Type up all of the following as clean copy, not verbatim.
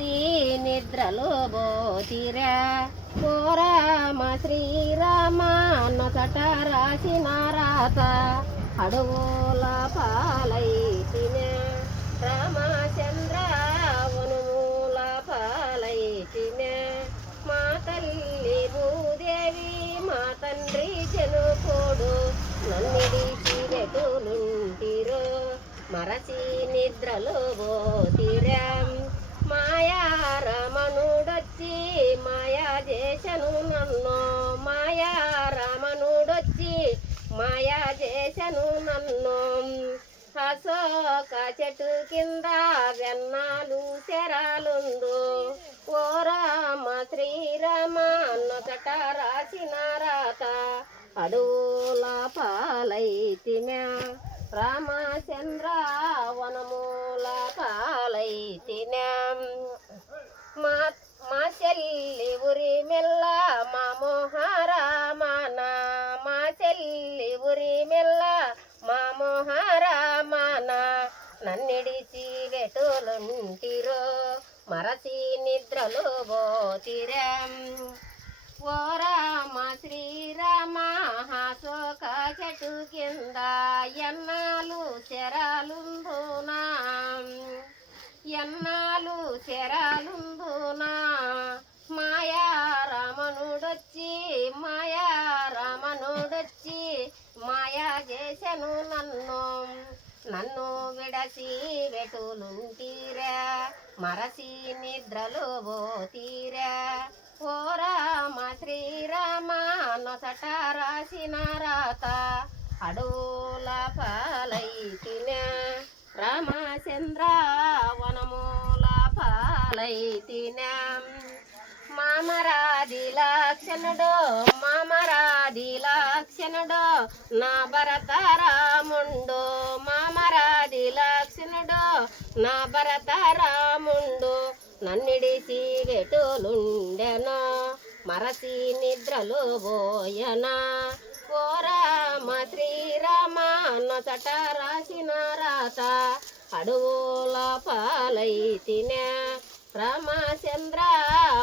మరసి నిద్రలో బోతిరా ఓ రామ శ్రీరామ నొసట రాసిన రాత అడవుల పాలైతినే రామచంద్ర వనమూల పాలైతినే మా తల్లి భూదేవి మా తండ్రి చెనుకోడు నన్నిడిచి వెతులుంటిరో మరచి నిద్రలో బోతిరాం మాయా రమణుడొచ్చి మాయా చేసను నన్ను మాయా రమణుడొచ్చి మాయా చేసను నన్ను అశోక చెట్టు కింద వెన్నాలు శరాలుందు ఓ రామ శ్రీరామ నొసట రాసిన రాత అడవుల పాలైతిమ్యా రామచంద్ర వనమూల పాలైతిన్యాం మా చెల్లి ఉరి మెల్ల మా మోహరామాన మా చెల్లి ఉరి మెల్ల మా మోహరామాన నన్నిడిచి వెతులుంటిరో మరచి నిద్రలో బోతిరాం ఓ రామ శ్రీరామ అశోక చెట్టు కింద ఎన్నాలు శరాలుందునా ఎన్నాలు శరాలుందునా మాయా రమణుడొచ్చి మాయా రమణుడొచ్చి మాయా చేసెను నన్ను విడసి వెటులుంటిరా మరసి నిద్రలో బోతిరా ఓ రామ శ్రీరామ నొసట రాసిన రాత అడవుల పాలైతినే రామచంద్ర వనమూల పాలైతినే మామరాది లక్షణుడు మామరాది లక్షణుడు నా భరత రాముండు మామరాది లక్షణుడు నా భరత రాముండు నన్నిడిసి వెటులుండెను మరసి నిద్రలో బోయనా ఓ రామ శ్రీరామ నొసట రాసిన రాత అడవుల పాలైతినే రామచంద్ర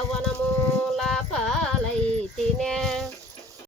వనము